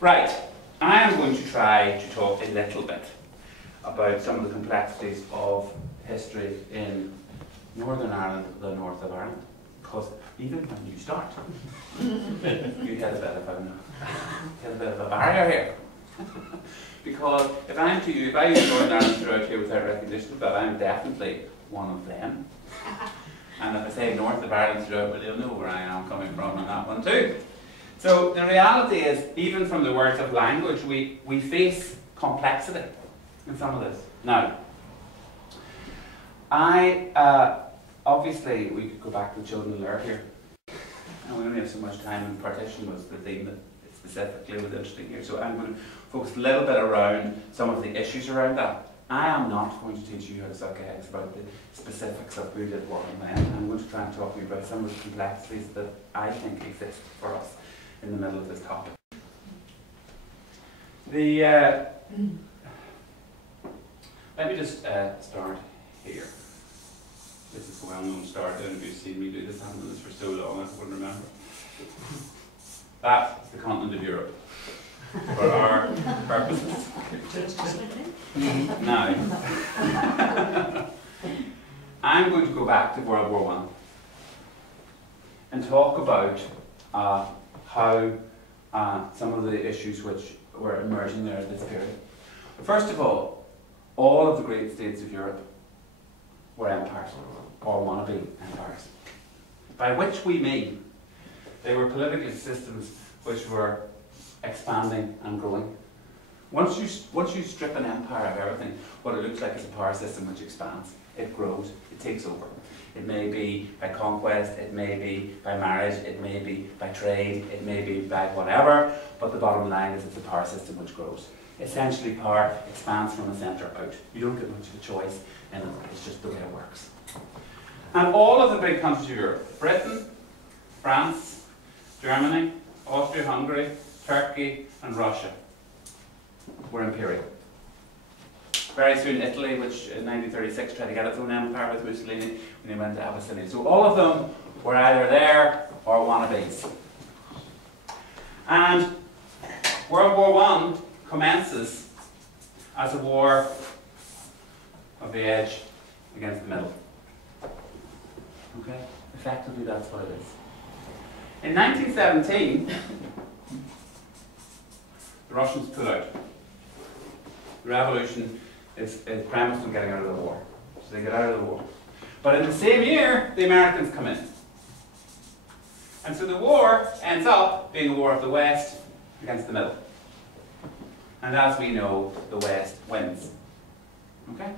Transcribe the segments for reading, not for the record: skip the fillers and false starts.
Right, I am going to try to talk a little bit about some of the complexities of history in Northern Ireland, the north of Ireland, because even when you start, you had a bit of a barrier here. Because if I'm to you, if I use Northern Ireland throughout here without recognition of that, I'm definitely one of them. And if I say north of Ireland throughout, well, you'll know where I am coming from on that one too. So the reality is, even from the words of language, we face complexity in some of this. Now, obviously we could go back to children and learn here. And we only have so much time, and partition was the theme that specifically was interesting here. So I'm going to focus a little bit around some of the issues around that. I am not going to teach you how to suck eggs about the specifics of who did what and when. I'm going to try and talk to you about some of the complexities that I think exist for us in the middle of this topic. Let me just start here. This is a well-known start. I don't know if you've seen me do this. I haven't done this for so long I wouldn't remember. That is the continent of Europe. For our purposes. Now, I'm going to go back to World War I and talk about how some of the issues which were emerging there at this period. First of all of the great states of Europe were empires, or wannabe empires. By which we mean they were political systems which were expanding and growing. Once you strip an empire of everything, what it looks like is a power system which expands. It grows, it takes over. It may be by conquest, it may be by marriage, it may be by trade, it may be by whatever, but the bottom line is it's a power system which grows. Essentially, power expands from the centre out. You don't get much of a choice, and it's just the way it works. And all of the big countries of Europe, Britain, France, Germany, Austria-Hungary, Turkey and Russia were imperial. Very soon Italy, which in 1936 tried to get its own empire with Mussolini when he went to Abyssinia. So all of them were either there or wannabes. And World War I commences as a war of the edge against the middle. Okay? Effectively that's what it is. In 1917, the Russians pull out. The revolution is premised on getting out of the war. So they get out of the war. But in the same year, the Americans come in. And so the war ends up being a war of the West against the middle. And as we know, the West wins. Okay?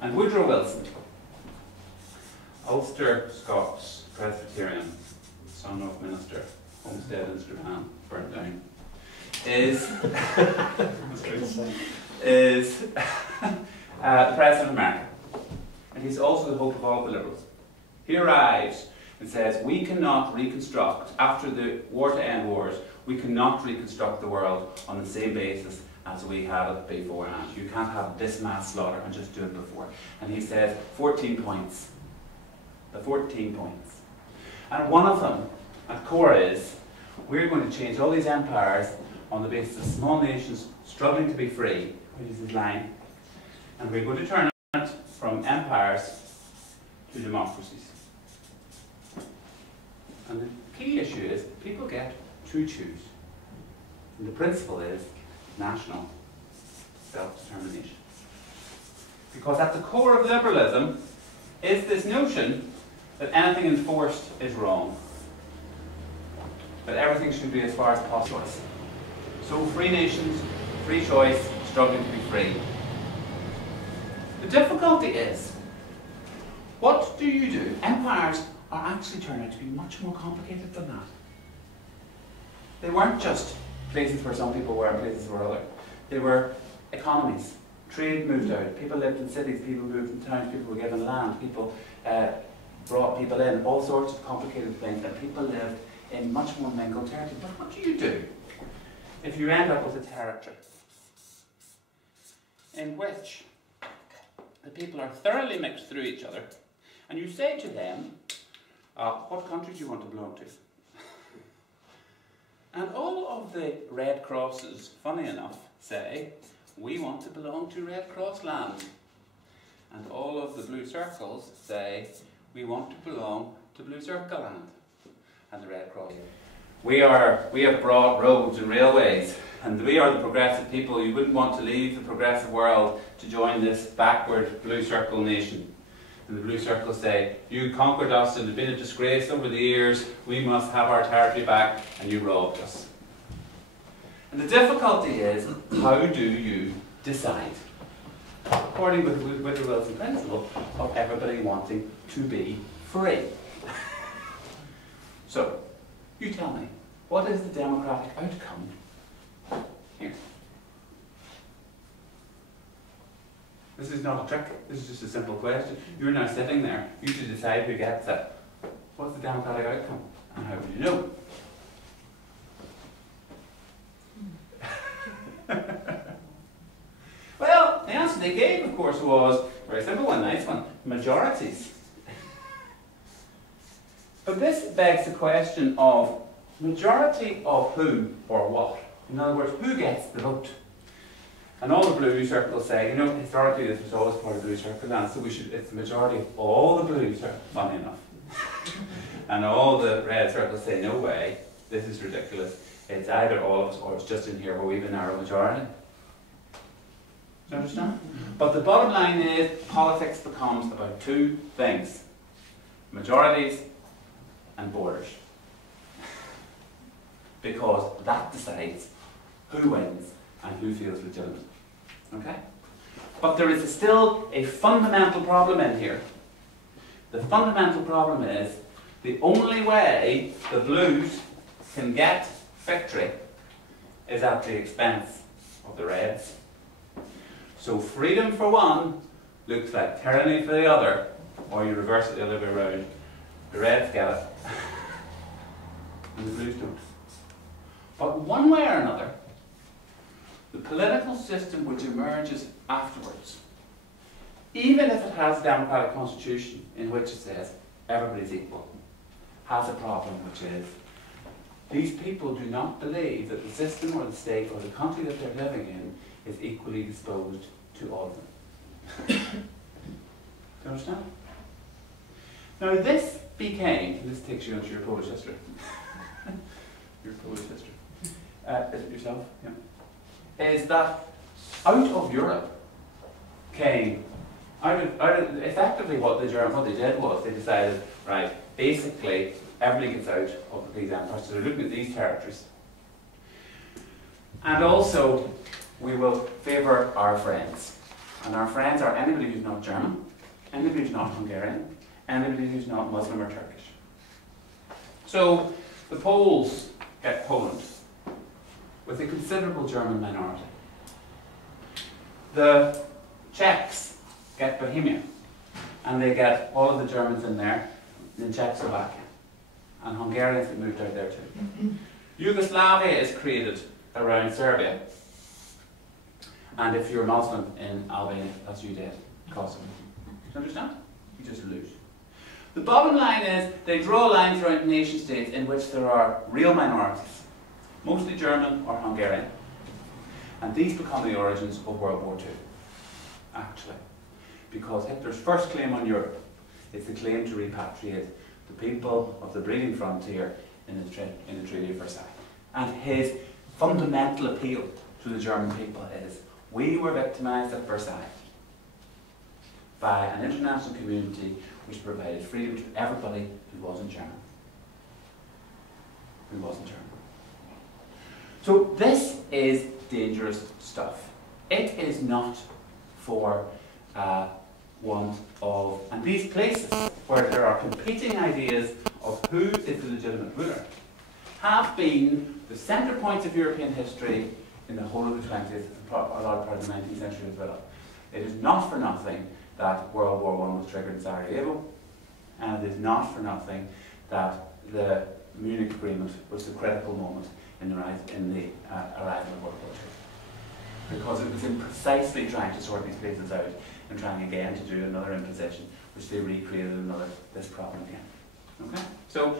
And Woodrow Wilson, Ulster Scots Presbyterian, son of minister, homestead in Strabane, burnt down, is the President of America. And he's also the hope of all the liberals. He arrives and says, we cannot reconstruct, after the war to end wars, we cannot reconstruct the world on the same basis as we had it beforehand. You can't have this mass slaughter and just do it before. And he says, 14 points. The 14 points. And one of them, at core, is we're going to change all these empires on the basis of small nations struggling to be free, which is his line, and we're going to turn it from empires to democracies. And the key issue is people get to choose. And the principle is national self-determination. Because at the core of liberalism is this notion that anything enforced is wrong. That everything should be as far as possible. So free nations, free choice, struggling to be free. The difficulty is, what do you do? Empires are actually turned out to be much more complicated than that. They weren't just places where some people were and places where others. They were economies. Trade moved out. People lived in cities, people moved in towns, people were given land, people brought people in, all sorts of complicated things, and people lived in much more mingled territory. But what do you do if you end up with a territory in which the people are thoroughly mixed through each other, and you say to them, what country do you want to belong to? And all of the red crosses, funny enough, say, we want to belong to Red Cross land. And all of the blue circles say, we want to belong to Blue Circle land. And the Red Cross. We have broad roads and railways, and we are the progressive people. You wouldn't want to leave the progressive world to join this backward Blue Circle nation. And the Blue Circle say, you conquered us and have been a disgrace over the years, we must have our territory back, and you robbed us. And the difficulty is, how do you decide? According with the Wilson principle of everybody wanting to be free. So, you tell me, what is the democratic outcome here? This is not a trick, this is just a simple question. You're now sitting there, you should decide who gets it. What's the democratic outcome? And how would you know? Well, the answer they gave, of course, was a very simple one, nice one, majorities. But this begs the question of majority of who or what? In other words, who gets the vote? And all the blue circles say, you know, historically this was always part of Blue Circle land, so it's the majority of all the blue circles, funny enough. And all the red circles say, no way, this is ridiculous. It's either all of us or it's just in here where we have a narrow majority. Do you understand? But the bottom line is, politics becomes about two things. Majorities and borders. Because that decides who wins and who feels legitimate. Okay? But there is still a fundamental problem in here. The fundamental problem is the only way the blues can get victory is at the expense of the reds. So freedom for one looks like tyranny for the other, or you reverse it the other way around. The reds get it, and the blues don't. But one way or another, the political system which emerges afterwards, even if it has a democratic constitution in which it says everybody's equal, has a problem, which is these people do not believe that the system or the state or the country that they're living in is equally disposed to all of them. Do you understand? Now this became, this takes you into your Polish history. Your Polish history. Is it yourself? Yeah. Is that out of Europe came, effectively what they did was they decided, right, basically everybody gets out of these empires, so they're looking at these territories. And also, we will favour our friends. And our friends are anybody who's not German, anybody who's not Hungarian, anybody who's not Muslim or Turkish. So, the Poles get Poland, with a considerable German minority. The Czechs get Bohemia, and they get all of the Germans in there, in Czechoslovakia. And Hungarians get moved out there too. Yugoslavia is created around Serbia. And if you're Muslim in Albania, that's you dead. Kosovo. Do you understand? You just lose. The bottom line is, they draw lines around nation states in which there are real minorities, mostly German or Hungarian. And these become the origins of World War II, actually. Because Hitler's first claim on Europe is the claim to repatriate the people of the breeding frontier in the Treaty of Versailles. And his fundamental appeal to the German people is, we were victimised at Versailles by an international community which provided freedom to everybody who wasn't German. Who wasn't German. So this is dangerous stuff. It is not for want of, and these places where there are competing ideas of who is the legitimate ruler have been the centre points of European history in the whole of the 20th and a lot of the 19th century as well. It is not for nothing that World War I was triggered in Sarajevo, and it is not for nothing that the Munich Agreement was the critical moment in the arrival of World War II. Because it was in precisely trying to sort these places out and trying again to do another imposition, which they recreated this problem again. Okay? So